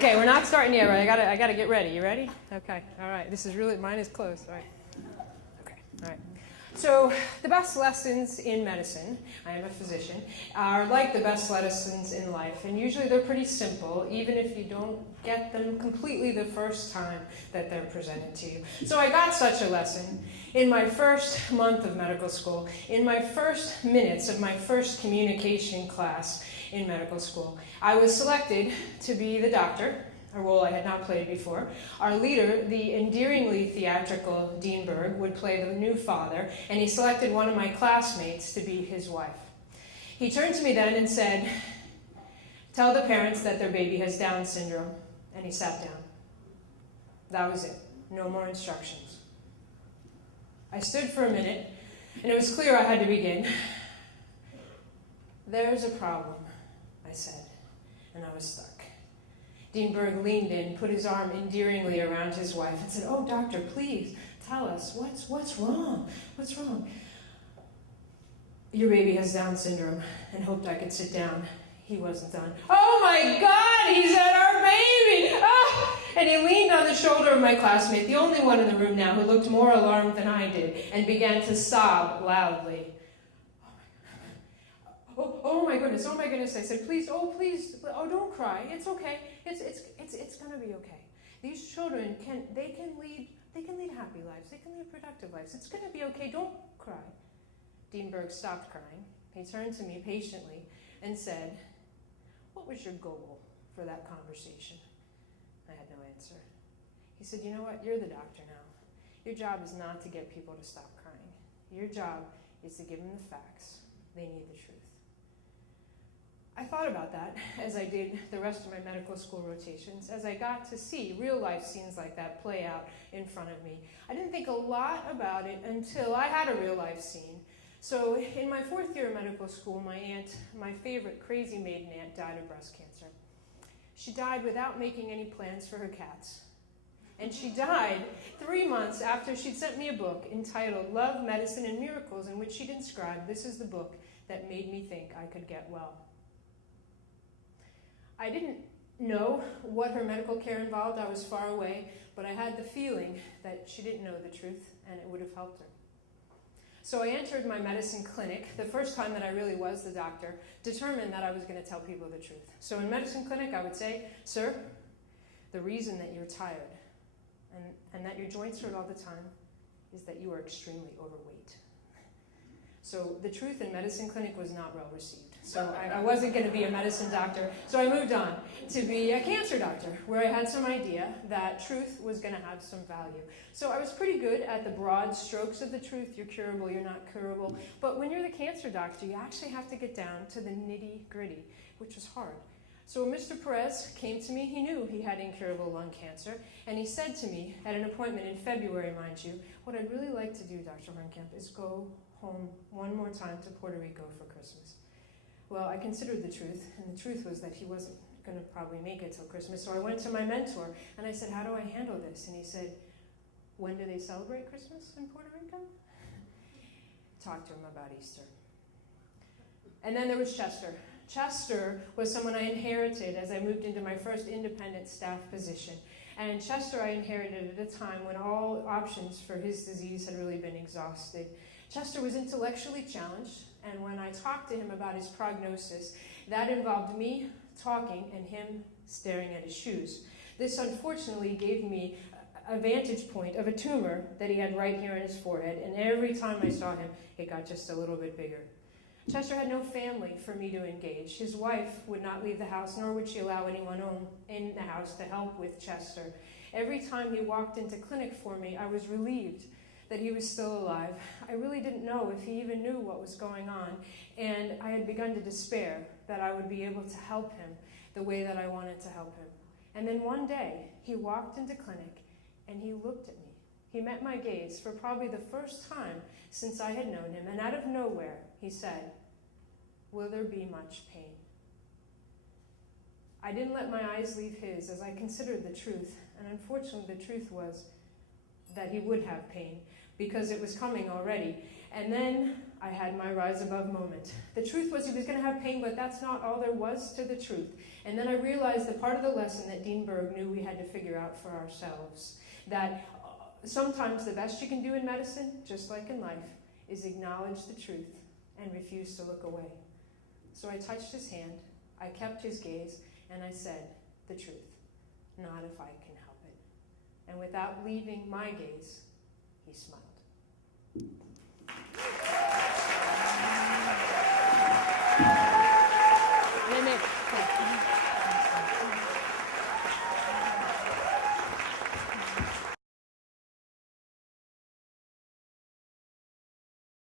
Okay, we're not starting yet, right? I gotta get ready. You ready? Okay. All right. This is really, mine is close. All right. Okay. All right. So the best lessons in medicine, I am a physician, are like the best lessons in life. And usually they're pretty simple, even if you don't get them completely the first time that they're presented to you. So I got such a lesson in my first month of medical school, in my first minutes of my first communication class in medical school. I was selected to be the doctor, a role I had not played before. Our leader, the endearingly theatrical Dean Berg, would play the new father, and he selected one of my classmates to be his wife. He turned to me then and said, "Tell the parents that their baby has Down syndrome," and he sat down. That was it. No more instructions. I stood for a minute, and it was clear I had to begin. "There's a problem," I said, and I was stuck. Dean Berg leaned in, put his arm endearingly around his wife, and said, "Oh, doctor, please, tell us, what's wrong? What's wrong?" "Your baby has Down syndrome," and hoped I could sit down. He wasn't done. "Oh my God," he said, "our baby! Ah!" And he leaned on the shoulder of my classmate, the only one in the room now who looked more alarmed than I did, and began to sob loudly. Oh my goodness, oh my goodness, I said, please, oh don't cry, it's okay, it's gonna be okay. These children can lead happy lives, they can lead productive lives, it's gonna be okay, don't cry." Dean Berg stopped crying. He turned to me patiently and said, "What was your goal for that conversation?" I had no answer. He said, "You know what, you're the doctor now. Your job is not to get people to stop crying. Your job is to give them the facts. They need the truth." I thought about that as I did the rest of my medical school rotations, as I got to see real-life scenes like that play out in front of me. I didn't think a lot about it until I had a real-life scene. So in my fourth year of medical school, my aunt, my favorite crazy maiden aunt, died of breast cancer. She died without making any plans for her cats. And she died 3 months after she'd sent me a book entitled Love, Medicine, and Miracles, in which she inscribed, "This is the book that made me think I could get well." I didn't know what her medical care involved. I was far away, but I had the feeling that she didn't know the truth, and it would have helped her. So I entered my medicine clinic, the first time that I really was the doctor, determined that I was going to tell people the truth. So in medicine clinic, I would say, "Sir, the reason that you're tired and that your joints hurt all the time is that you are extremely overweight." So the truth in medicine clinic was not well received. So I wasn't going to be a medicine doctor. So I moved on to be a cancer doctor, where I had some idea that truth was going to have some value. So I was pretty good at the broad strokes of the truth. You're curable, you're not curable. But when you're the cancer doctor, you actually have to get down to the nitty-gritty, which was hard. So when Mr. Perez came to me, he knew he had incurable lung cancer, and he said to me at an appointment in February, mind you, "What I'd really like to do, Dr. Horenkamp, is go home one more time to Puerto Rico for Christmas." Well, I considered the truth, and the truth was that he wasn't going to probably make it till Christmas. So I went to my mentor, and I said, "How do I handle this?" And he said, "When do they celebrate Christmas in Puerto Rico?" Talk to him about Easter. And then there was Chester. Chester was someone I inherited as I moved into my first independent staff position. And Chester I inherited at a time when all options for his disease had really been exhausted. Chester was intellectually challenged, and when I talked to him about his prognosis, that involved me talking and him staring at his shoes. This unfortunately gave me a vantage point of a tumor that he had right here in his forehead, and every time I saw him, it got just a little bit bigger. Chester had no family for me to engage. His wife would not leave the house, nor would she allow anyone in the house to help with Chester. Every time he walked into clinic for me, I was relieved that he was still alive. I really didn't know if he even knew what was going on, and I had begun to despair that I would be able to help him the way that I wanted to help him. And then one day, he walked into clinic, and he looked at me. He met my gaze for probably the first time since I had known him, and out of nowhere, he said, "Will there be much pain?" I didn't let my eyes leave his as I considered the truth, and unfortunately the truth was that he would have pain, because it was coming already. And then I had my rise above moment. The truth was he was going to have pain, but that's not all there was to the truth. And then I realized that part of the lesson that Dean Berg knew we had to figure out for ourselves, that sometimes the best you can do in medicine, just like in life, is acknowledge the truth and refuse to look away. So I touched his hand, I kept his gaze, and I said, the truth, not if I can help it. And without leaving my gaze, he smiled.